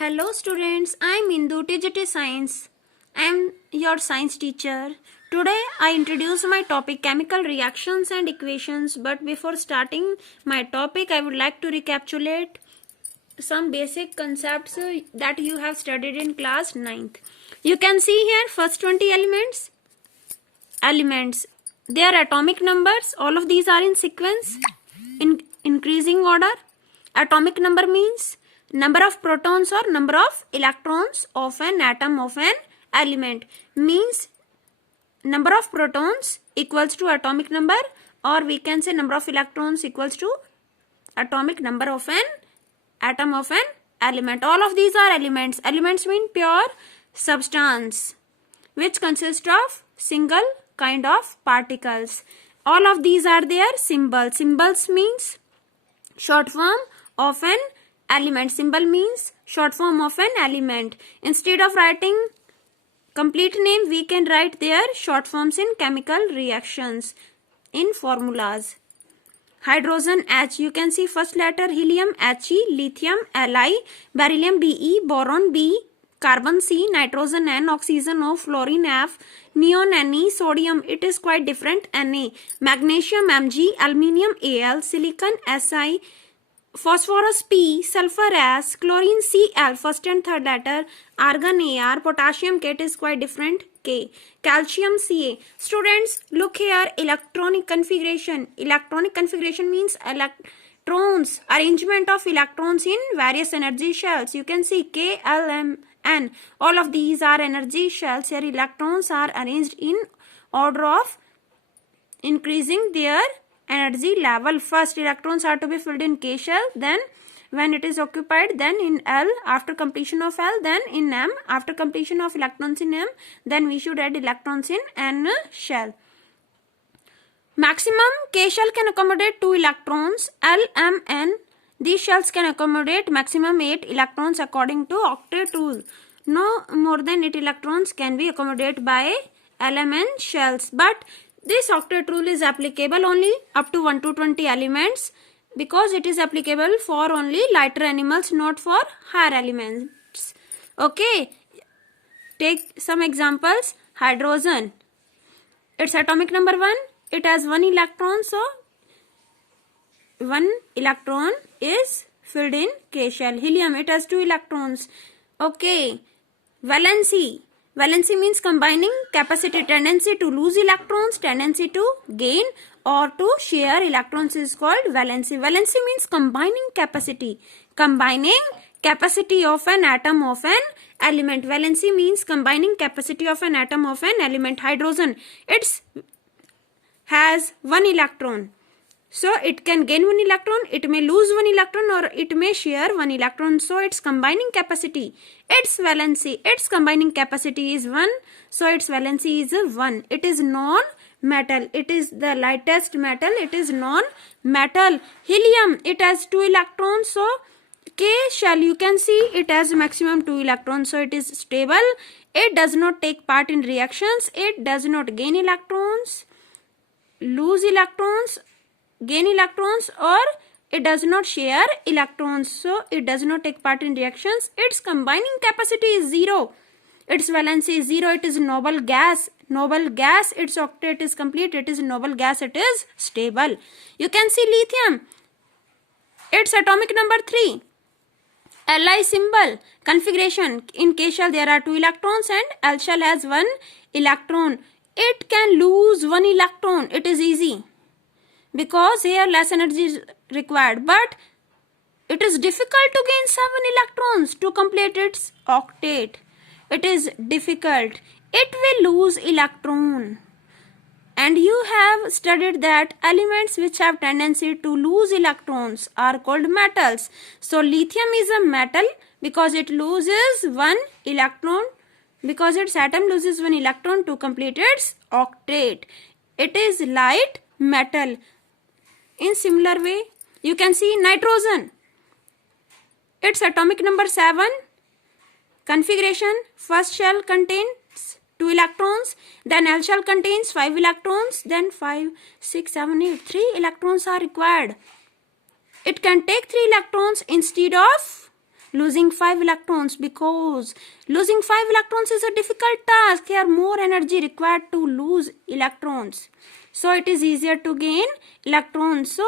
Hello students, I am Indu TGT Science. I am your science teacher. Today I introduce my topic chemical reactions and equations, but before starting my topic I would like to recapitulate some basic concepts that you have studied in class 9th. You can see here first 20 elements. Their atomic numbers, all of these are in sequence in increasing order. Atomic number means number of protons or number of electrons of an atom of an element, means number of protons equals to atomic number, or we can say number of electrons equals to atomic number of an atom of an element. All of these are elements. Elements mean pure substance which consist of single kind of particles. All of these are their symbols. Symbols means short form of an element. Symbol means short form of an element. Instead of writing complete name, we can write their short forms in chemical reactions in formulas. Hydrogen H, you can see first letter helium He, lithium Li, beryllium Be, boron B, carbon C, nitrogen N, oxygen O, fluorine F, neon Ne, sodium it is quite different Na, magnesium Mg, aluminium Al, silicon Si, phosphorus P, sulfur S, chlorine Cl, first and third letter, argon Ar, potassium K, it is quite different K, calcium Ca. Students, look here, electronic configuration. Electronic configuration means electrons, arrangement of electrons in various energy shells. You can see K, L, M, N. All of these are energy shells. Here electrons are arranged in order of increasing their energy level. First electrons are to be filled in K shell, then when it is occupied, then in L, after completion of L, then in M, after completion of electrons in M, then we should add electrons in N shell. Maximum K shell can accommodate 2 electrons, L, M, N. These shells can accommodate maximum 8 electrons according to octet rule. No more than 8 electrons can be accommodated by LMN shells, but this octet rule is applicable only up to 1 to 20 elements, because it is applicable for only lighter animals, not for higher elements. Okay, take some examples. Hydrogen, its atomic number 1, it has 1 electron, so 1 electron is filled in K shell. Helium, it has 2 electrons. Okay, valency. Valency means combining capacity, tendency to lose electrons, tendency to gain or to share electrons is called valency. Valency means combining capacity. Combining capacity of an atom of an element. Valency means combining capacity of an atom of an element. Hydrogen, it has 1 electron. So it can gain 1 electron, it may lose 1 electron, or it may share 1 electron. So its combining capacity, its valency, its combining capacity is 1. So its valency is 1. It is non-metal. It is the lightest metal. It is non-metal. Helium, it has 2 electrons. So K shell, you can see it has maximum 2 electrons. So it is stable. It does not take part in reactions. It does not gain electrons, lose electrons, gain electrons, or it does not share electrons. So it does not take part in reactions. Its combining capacity is 0. Its valency is 0. It is noble gas. Noble gas, its octet is complete. It is noble gas. It is stable. You can see lithium. Its atomic number 3. Li symbol. Configuration. In K shell there are 2 electrons and L shell has 1 electron. It can lose 1 electron. It is easy, because here less energy is required, but it is difficult to gain 7 electrons to complete its octet. It is difficult. It will lose electron. And you have studied that elements which have tendency to lose electrons are called metals. So lithium is a metal because it loses 1 electron, because its atom loses 1 electron to complete its octet. It is light metal. In similar way, you can see nitrogen. Its atomic number 7. Configuration, first shell contains 2 electrons, then L shell contains 5 electrons, then 5, 6, 7, 8, 3 electrons are required. It can take 3 electrons instead of losing 5 electrons, because losing 5 electrons is a difficult task. Here more energy required to lose electrons, so it is easier to gain electrons. So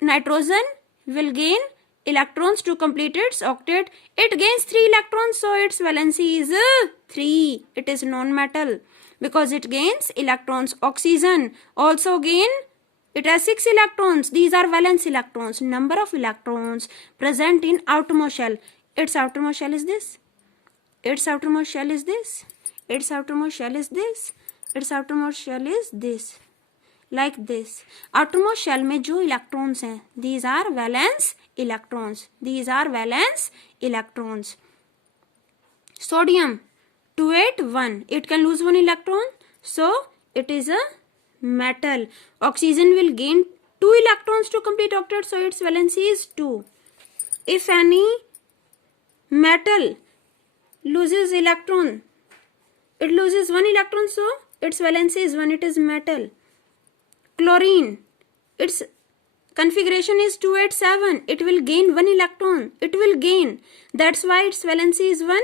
nitrogen will gain electrons to complete its octet. It gains 3 electrons, so its valency is 3. It is non-metal because it gains electrons. Oxygen also gain, it has 6 electrons. These are valence electrons. Number of electrons present in outermost shell. Its outermost shell is this. Its outermost shell is this. Its outermost shell is this. Its outermost shell is this. Like this. outermost shell में जो electrons हैं, these are valence electrons. These are valence electrons. Sodium 281. It can lose 1 electron, so it is a metal. Oxygen will gain 2 electrons to complete octet, so its valency is 2. If any metal loses electron, it loses 1 electron, so its valency is 1. It is metal. Chlorine, its configuration is 287. It will gain 1 electron. It will gain. That's why its valency is 1.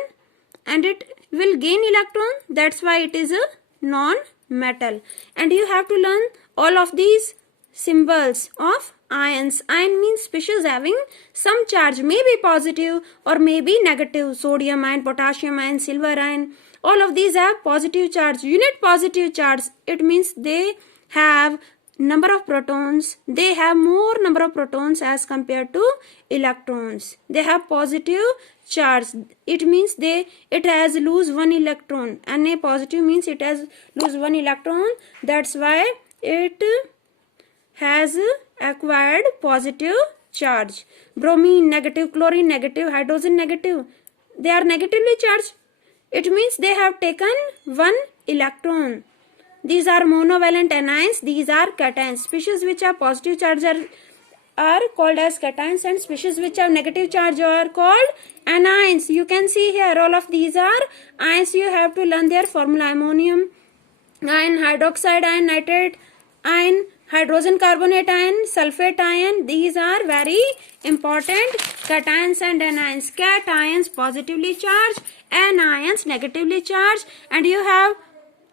And it will gain electron. That's why it is a non-metal. And you have to learn all of these symbols of ions. Ion means species having some charge. May be positive or may be negative. Sodium ion, potassium ion, silver ion. All of these have positive charge. Unit positive charge. It means they have number of protons. They have more number of protons as compared to electrons. They have positive charge. It means it has lose 1 electron. Na positive means it has lose 1 electron. That's why it has acquired positive charge. Bromine negative, chlorine negative, hydrogen negative. They are negatively charged. It means they have taken 1 electron. These are monovalent anions. These are cations. Species which have positive charge are called as cations, and species which have negative charge are called anions. You can see here all of these are ions. You have to learn their formula. Ammonium ion, hydroxide ion, nitrate ion, hydrogen carbonate ion, sulfate ion. These are very important cations and anions. Cations positively charged, anions negatively charged. And you have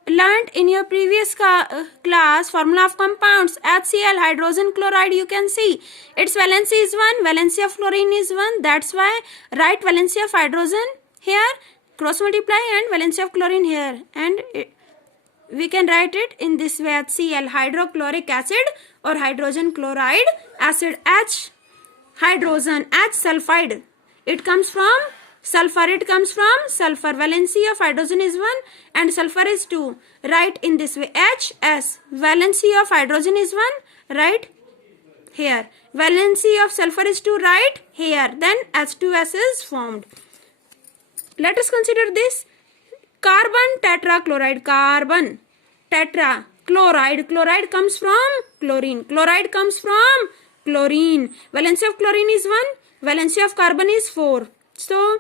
learned in your previous class formula of compounds. HCl, hydrogen chloride, you can see its valency is 1, valency of chlorine is 1. That's why write valency of hydrogen here, cross multiply, and valency of chlorine here, and we can write it in this way: HCl, hydrochloric acid or hydrogen chloride acid. H hydrogen, H sulfide, it comes from sulfur. It comes from sulfur. Valency of hydrogen is 1 and sulfur is 2. Write in this way: HS, valency of hydrogen is 1, right here. Valency of sulfur is 2, right here. Then H2S is formed. Let us consider this. Carbon tetrachloride. Carbon tetrachloride. Chloride comes from chlorine. Chloride comes from chlorine. Valency of chlorine is 1. Valency of carbon is 4. So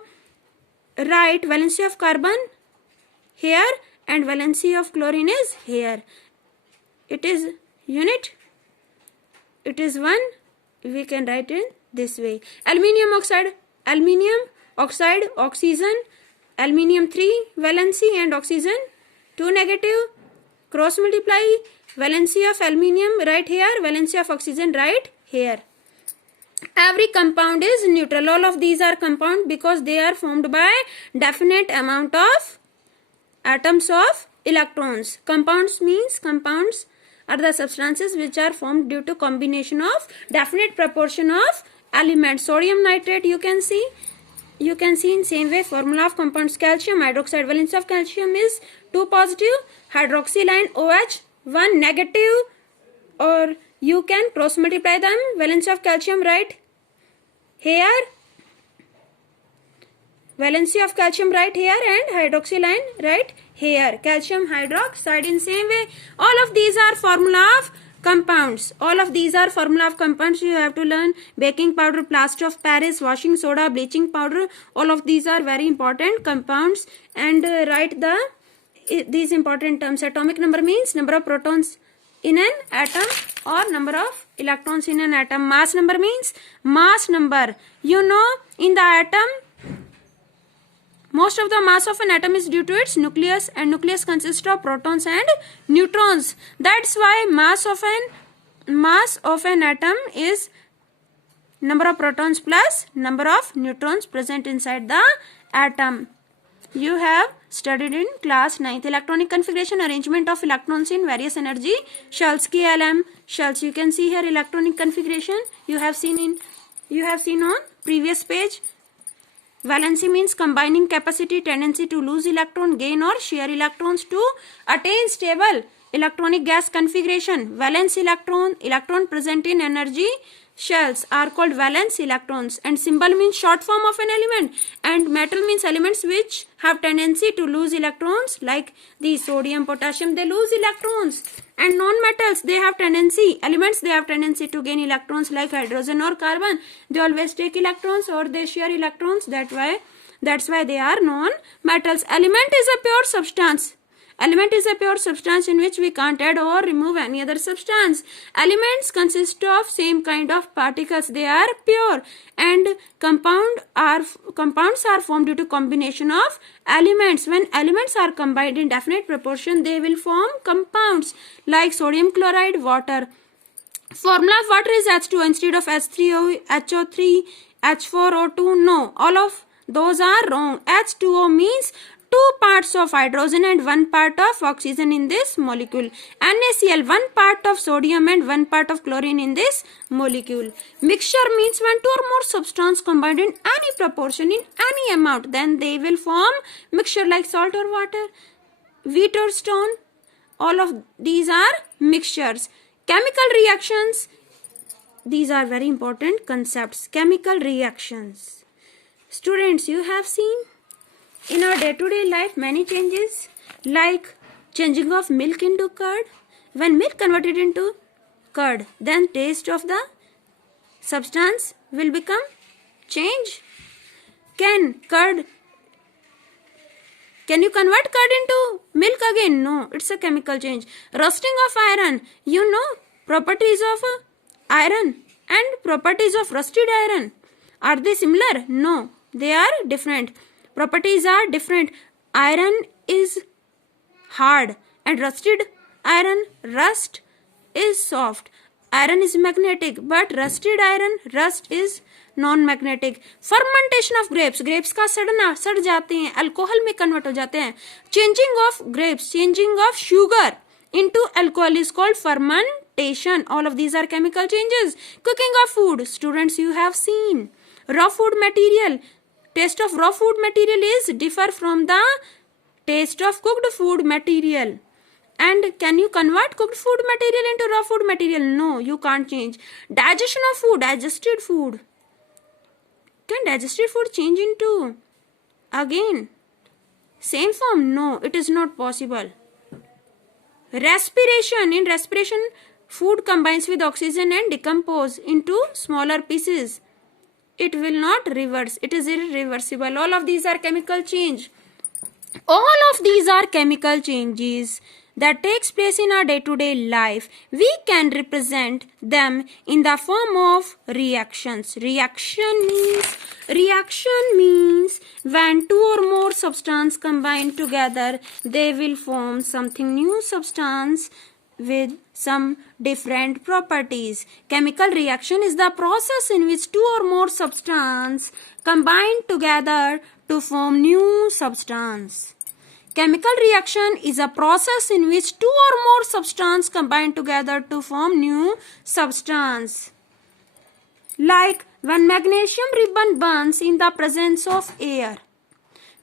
write valency of carbon here and valency of chlorine is here. It is unit. It is 1. We can write it this way. Aluminium oxide. Aluminium oxide, oxygen. Aluminium 3 valency and oxygen 2 negative. Cross multiply. Valency of aluminium right here. Valency of oxygen right here. Every compound is neutral. All of these are compound because they are formed by definite amount of atoms of electrons. Compounds means compounds are the substances which are formed due to combination of definite proportion of elements. Sodium nitrate, you can see in same way formula of compounds. Calcium hydroxide, valency of calcium is 2 positive. Hydroxyl ion OH 1 negative, or you can cross multiply them. Valency of calcium right here, valency of calcium right here, and hydroxyl ion right here. Calcium hydroxide in same way. All of these are formula of compounds. All of these are formula of compounds. You have to learn baking powder, plaster of Paris, washing soda, bleaching powder. All of these are very important compounds. And write these important terms. Atomic number means number of protons in an atom or number of electrons in an atom. Mass number means mass number. You know, in the atom Most of the mass of an atom is due to its nucleus, and nucleus consists of protons and neutrons. That's why mass of an atom is number of protons plus number of neutrons present inside the atom. You have studied in class 9th electronic configuration, arrangement of electrons in various energy shells. KLM shells. You can see here electronic configuration. You have seen on previous page. Valency means combining capacity, tendency to lose electron, gain or share electrons to attain stable electronic gas configuration. Valence electron present in energy shells are called valence electrons, and symbol means short form of an element, and metal means elements which have tendency to lose electrons, like the sodium, potassium, they lose electrons. And non-metals, they have tendency to gain electrons, like hydrogen or carbon. They always take electrons or they share electrons. That's why they are non-metals. Element is a pure substance. Element is a pure substance in which we can't add or remove any other substance. Elements consist of same kind of particles. They are pure, and compounds are formed due to combination of elements. When elements are combined in definite proportion, they will form compounds like sodium chloride, water. Formula of water is H2O instead of H3O, HO3, H4O2. No, all of those are wrong. H2O means 2 parts of hydrogen and 1 part of oxygen in this molecule. NaCl, 1 part of sodium and 1 part of chlorine in this molecule. Mixture means when 2 or more substances combined in any proportion, in any amount, then they will form mixture, like salt or water, wheat or stone. All of these are mixtures. Chemical reactions, these are very important concepts. Chemical reactions. Students, you have seen in our day-to-day life many changes, like changing of milk into curd. When milk converted into curd, then taste of the substance will become change. Can you convert curd into milk again? No, it's a chemical change. Rusting of iron. You know properties of iron and properties of rusted iron. Are they similar? No, they are different. Properties are different. Iron is hard and rusted iron, rust is soft. Iron is magnetic, but rusted iron, rust is non-magnetic. Fermentation of grapes. Grapes का सड़ना, सड़ जाते हैं, alcohol में convert हो जाते हैं. Changing of grapes, changing of sugar into alcohol is called fermentation. All of these are chemical changes. Cooking of food. Students, you have seen. Raw food material. Taste of raw food material is differ from the taste of cooked food material. And can you convert cooked food material into raw food material? No, you can't change. Digestion of food, digested food. Can digested food change into again same form? No, it is not possible. Respiration. In respiration, food combines with oxygen and decompose into smaller pieces. It will not reverse. It is irreversible. All of these are chemical change. All of these are chemical changes that takes place in our day-to-day life. We can represent them in the form of reactions. Reaction means when 2 or more substances combine together, they will form something new substance with some different properties. Chemical reaction is the process in which 2 or more substances combine together to form new substance. Chemical reaction is a process in which 2 or more substances combine together to form new substance. Like when magnesium ribbon burns in the presence of air.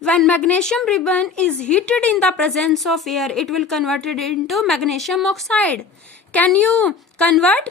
When magnesium ribbon is heated in the presence of air, it will convert it into magnesium oxide. Can you convert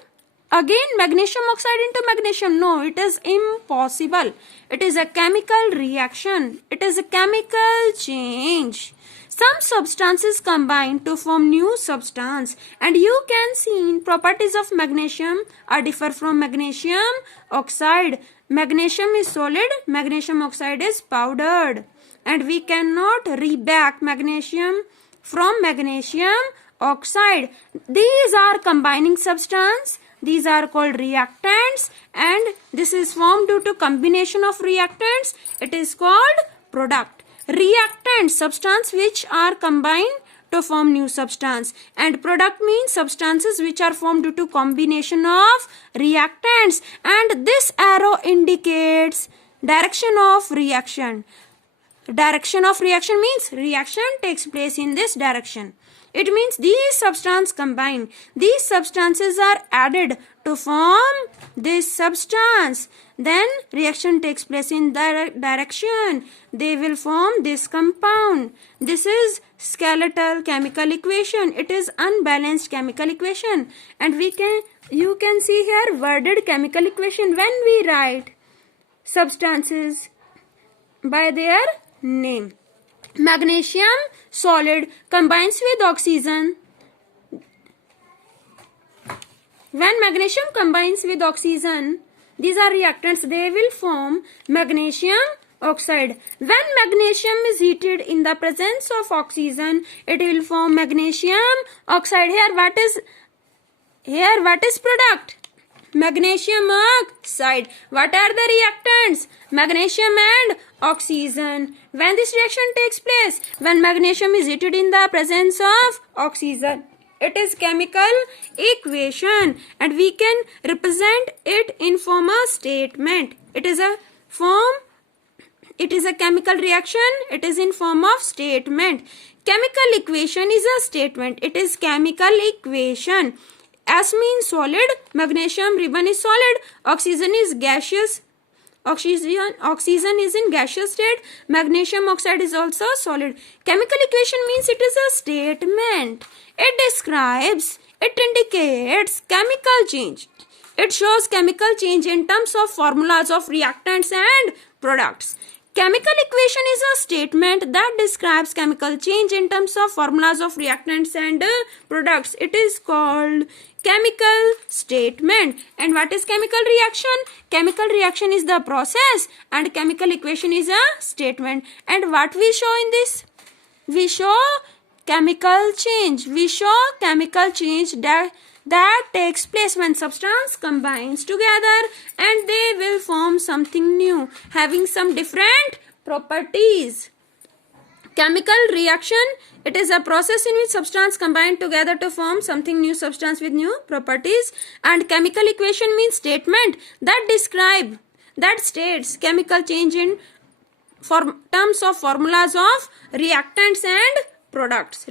again magnesium oxide into magnesium? No, it is impossible. It is a chemical reaction. It is a chemical change. Some substances combine to form new substance, and you can see properties of magnesium are differ from magnesium oxide. Magnesium is solid, magnesium oxide is powdered, and we cannot reback magnesium from magnesium oxide. These are combining substance. These are called reactants, and this is formed due to combination of reactants. It is called product. Reactants, substance which are combined to form new substance, and product means substances which are formed due to combination of reactants, and this arrow indicates direction of reaction. Direction of reaction means reaction takes place in this direction. It means these substances combine. These substances are added to form this substance. Then reaction takes place in that direction. They will form this compound. This is skeletal chemical equation. It is unbalanced chemical equation. And you can see here worded chemical equation when we write substances by their name. Magnesium solid combines with oxygen. When magnesium combines with oxygen, these are reactants, they will form magnesium oxide. When magnesium is heated in the presence of oxygen, it will form magnesium oxide. Here what is product? Magnesium oxide. What are the reactants? Magnesium and oxygen. When this reaction takes place, when magnesium is heated in the presence of oxygen, it is chemical equation, and we can represent it in form of statement. It is a chemical reaction. It is in form of statement. Chemical equation is a statement. It is chemical equation. S means solid, magnesium ribbon is solid, oxygen is gaseous. Oxygen is in gaseous state, magnesium oxide is also solid. Chemical equation means it is a statement. It describes, it indicates chemical change. It shows chemical change in terms of formulas of reactants and products. Chemical equation is a statement that describes chemical change in terms of formulas of reactants and products. It is called chemical statement. And what is chemical reaction? Chemical reaction is the process, and chemical equation is a statement. And what we show in this? We show chemical change. We show chemical change that takes place when substance combines together and they will form something new having some different properties. Chemical reaction, it is a process in which substance combine together to form something new substance with new properties. And chemical equation means statement that states chemical change in terms of formulas of reactants and products.